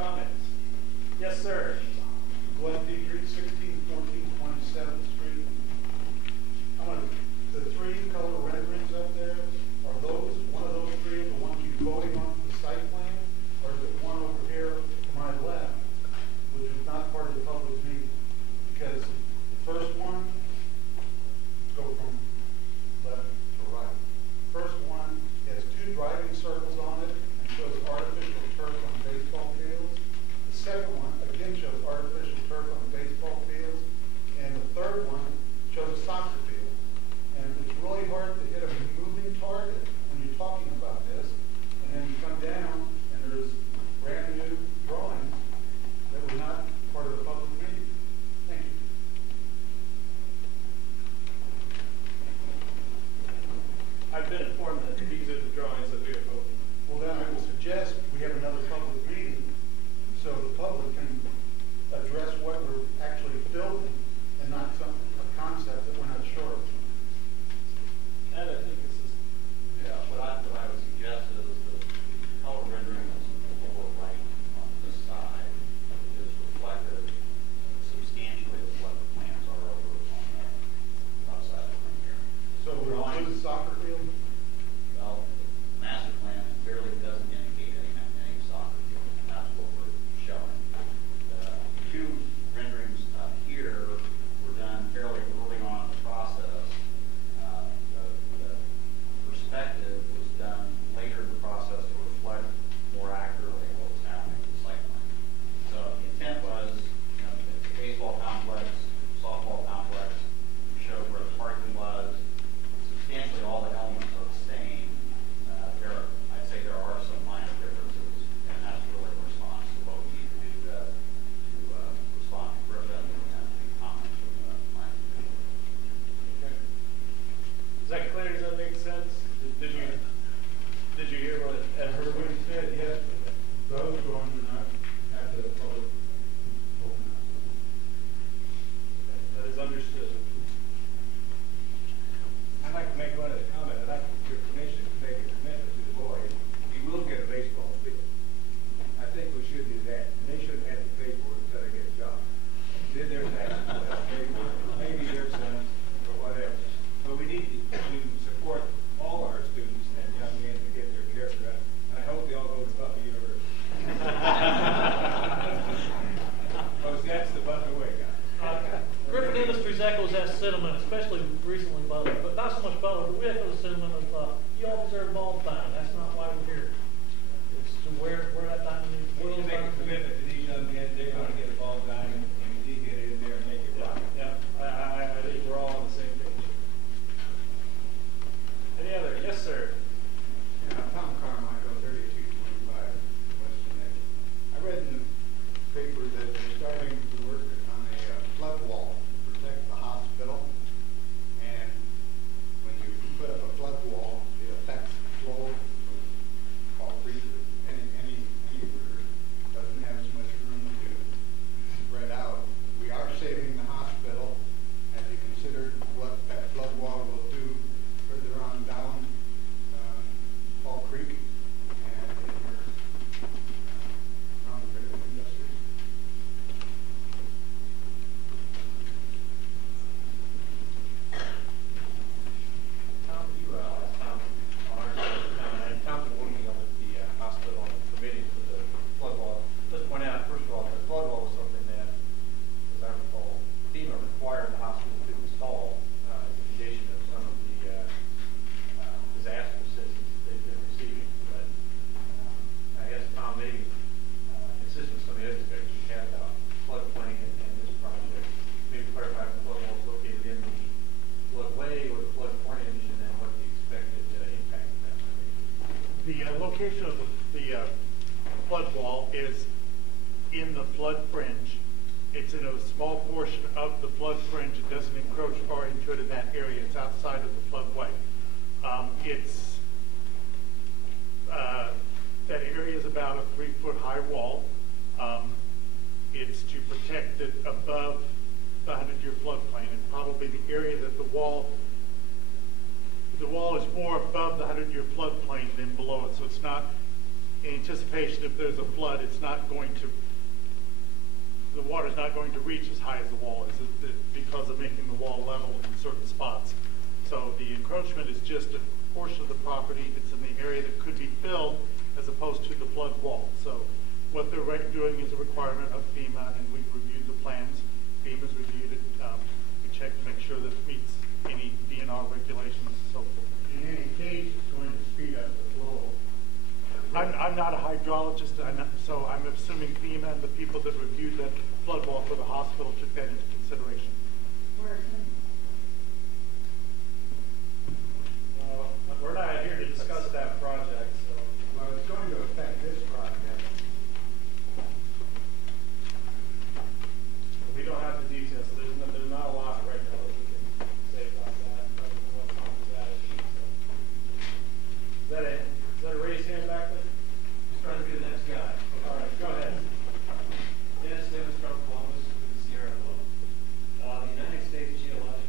comments? Yes, sir. Glenn Dietrich, 1614 27th Street. The three color renderings up there, are those one of those three the ones you're voting on for the site plan? Or is it one over here to my left, which is not part of the public meeting? Because the first one, go from left to right. First one has two driving circles on it and shows artificial turf on baseball fields. The second one again shows artificial turf on baseball fields. And the third one shows a soccer field. And it's really hard to hit a moving target when you're talking about this. And then you come down and there's brand new drawings that were not part of the public meeting. Thank you. I've been informed that these are the drawings that we are voting. Well, then I would suggest we have another public meeting so the public can address what we're actually building and not a concept that we're not sure of. And I think this is... Yeah, what I would suggest is the color rendering that's in the lower right on this side is reflective substantially of what the plans are over on the left side from here. So we're on the soccer field? Well, the master plan clearly doesn't indicate any soccer field, and that's what we're showing. The two renderings up here were done fairly early on in the process. The perspective was done later in the process to reflect more accurately what was happening in the site plan. So the intent was, the baseball complex, softball complex, we showed where the parking was. Substantially all the elements are the same. I'd say there are some minor differences, and that's really in response to what we need to do to respond to Griffin and the comments from the planning committee. Okay. Is that clear? Does that make sense? Did you hear what Ed heard? Everybody said yes, but those drawings are not at the public open house. Okay, that is understood. I'd like to make one other comment. I'd like your permission to make a commitment to the board. We will get a baseball field. I think we should do that. They shouldn't have to pay for it until they get a job. Then their taxes will have to pay for it. Maybe their son or whatever. But we need to support all our students and young men to get their character up. And I hope they all go to Buffalo University. Because that's the Buffalo way, guys. Griffin Industries echoes that sentiment, especially recently, Butler, but not so much Butler. We echo the sentiment of you all deserve ball time. That's not why we're here. It's to where that time is. We'll make a commitment to these young men. They're going to get a ball time, and we need to get it in there and make it right. Yeah, I think we're all on the same page. Any other? Yes, sir. Tom Carmichael, 3225 West Connecticut. I read in the paper that they're starting to work on a flood wall to protect the hospital. And when you put up a flood wall, it affects the flow of all creek or any river. Doesn't have as much room to spread out. We are saving the hospital. Have you considered what that flood wall will do further on down Fall Creek and in your Griffin Industries? Tom, Tom's been working on the hospital and committee for the flood wall. Let's point out, first of all, the flood wall was something that, as I recall, FEMA required the hospital to install as a condition of some of the disaster assistance that they've been receiving. But I guess, Tom, maybe consistent with some of the other discussions we had about floodplain and this project, maybe clarify if the flood wall is located in the floodway or the flood fringe, and then what the expected impact of that might be. The location of the flood wall is in the flood fringe. It's in a small portion of the flood fringe. It doesn't encroach far into it in that area. It's outside of the floodway. That area is about a 3-foot high wall. It's to protect it above the 100-year floodplain, and probably the area that the wall is more above the 100-year floodplain than below it. So it's not in anticipation if there's a flood, it's not going to, the water's not going to reach as high as the wall is because of making the wall level in certain spots. So the encroachment is just a portion of the property. It's in the area that could be filled as opposed to the flood wall. So what they're doing is a requirement of FEMA, and we've reviewed the plans. FEMA's reviewed it. We checked to make sure that it meets any DNR regulations and so forth. In any case, it's going to speed up the flow. I'm not a hydrologist, so I'm assuming FEMA and the people that reviewed that flood wall for the hospital took that into consideration. We're not here to discuss that project, so. Well, it's going to affect this project. We don't have the details, so there's not a lot right now that we can say about that, other than what Tom was added. So. Is that a raised hand back there? Just trying to be the next guy. All right, go ahead. Dennis Davis from Columbus with the Sierra Club. The United States Geological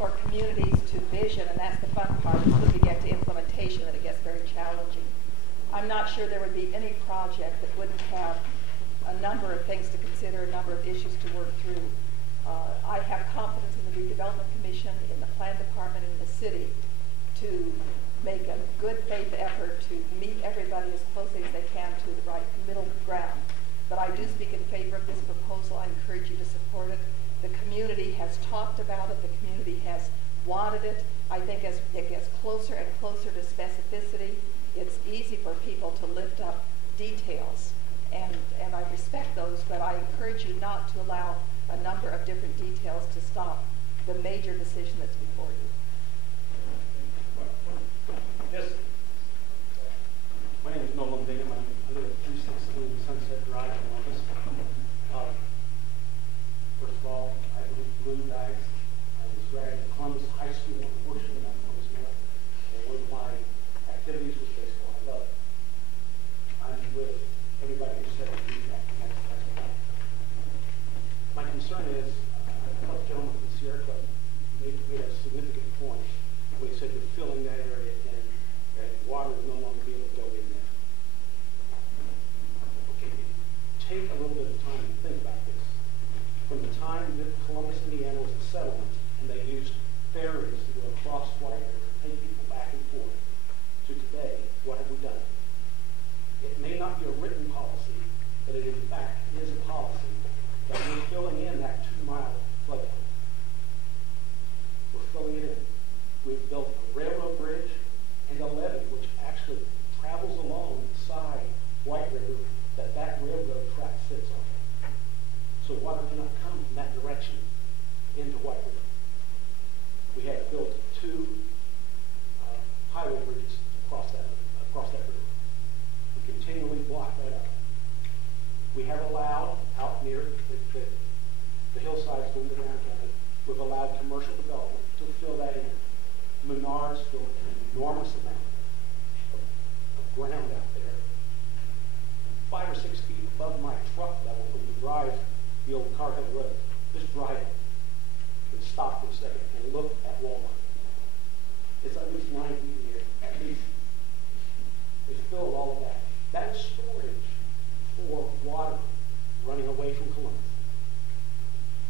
for communities to vision, and that's the fun part. Until we get to implementation, that it gets very challenging. I'm not sure there would be any project that wouldn't have a number of things to consider, a number of issues to work through. I have confidence in the Redevelopment Commission, in the Plan Department, and in the city to make a good faith effort to meet everybody as closely as they can to the right middle ground. But I do speak in favor of this proposal. I encourage you to support it. The community has talked about it. The community has wanted it. I think as it gets closer and closer to specificity, it's easy for people to lift up details. And I respect those, but I encourage you not to allow a number of different details to stop the major decision that's before you. Yes. My name is Nolan Bingham. I live at 316 Sunset Drive, Columbus. First of all, I believe blue guys. I was raised at Columbus High School, unfortunately not Columbus North. And one of my activities was baseball. I love it. I'm with everybody who said that. That's fine. My concern is, I thought the gentleman from the Sierra Club made a significant point when he said you're filling that area in, and water will no longer be able to go in there. Okay, take a little bit of time to think about this. From the time that Columbus, Indiana was a settlement, and they used ferries to go across White River and take people back and forth, to today, what have we done? It may not be a written policy, but it in fact is a policy that we're filling in that 2-mile floodplain. We're filling it in. We've built a railroad bridge and a levee which actually travels along the side White River that railroad track sits on. So water cannot come from that direction into White River. We have built 2 highway bridges across that river. We continually block that up. We have allowed out near the hillsides going to Brown County, we've allowed commercial development to fill that in. Menards fill an enormous amount of ground out there, 5 or 6 feet above my truck level when you drive the old Car Hill Road. Just drive it and stop for a second and look at Walmart. It's at least 9 feet in the air, at least. They filled all of that. That is storage for water running away from Columbus.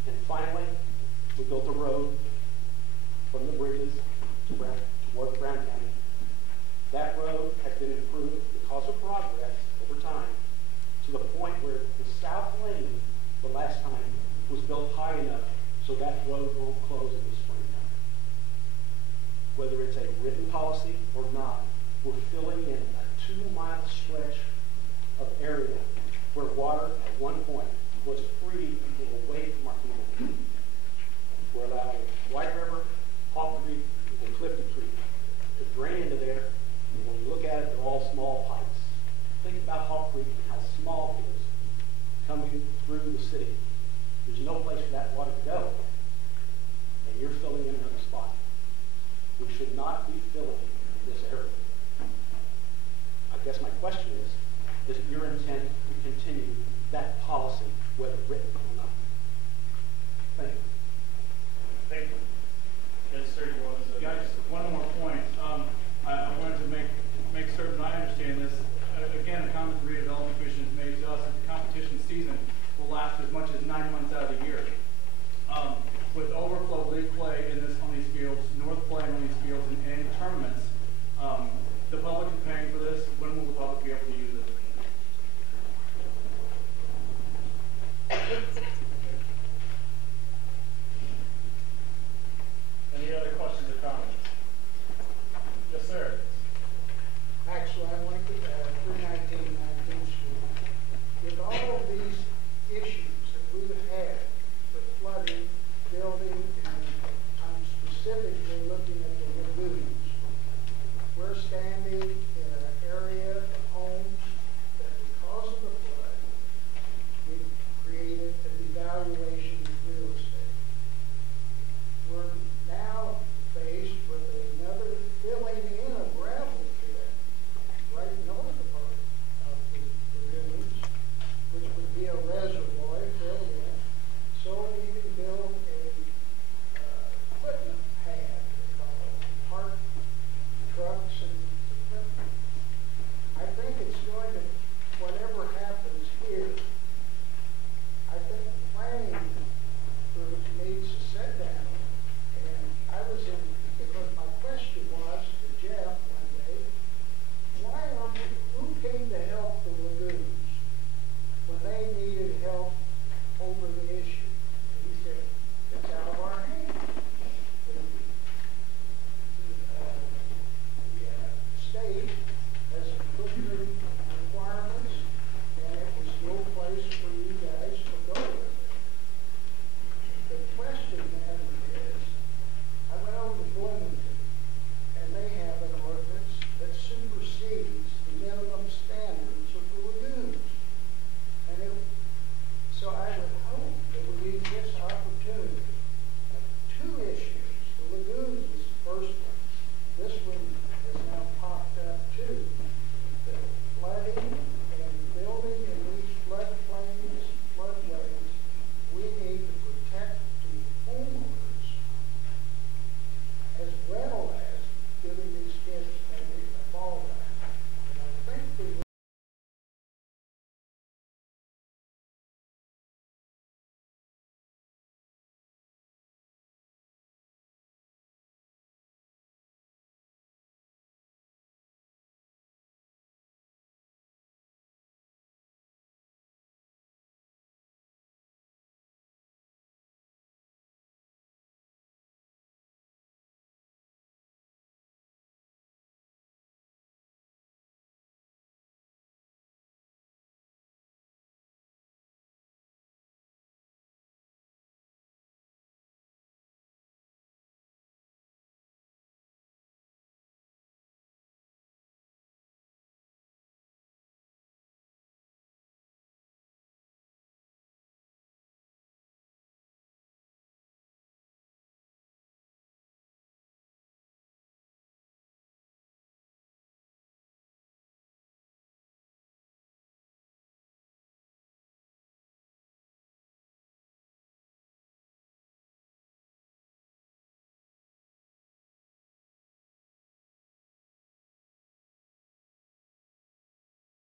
And finally, we built a road from the bridges toward Brown County. That road has been improved because of progress over time to the point where the south lane, the last time, was built high enough so that road won't close in the springtime. Whether it's a written policy or not, we're filling in a 2-mile stretch of area where water at one point was free people away from our community. We're allowing White River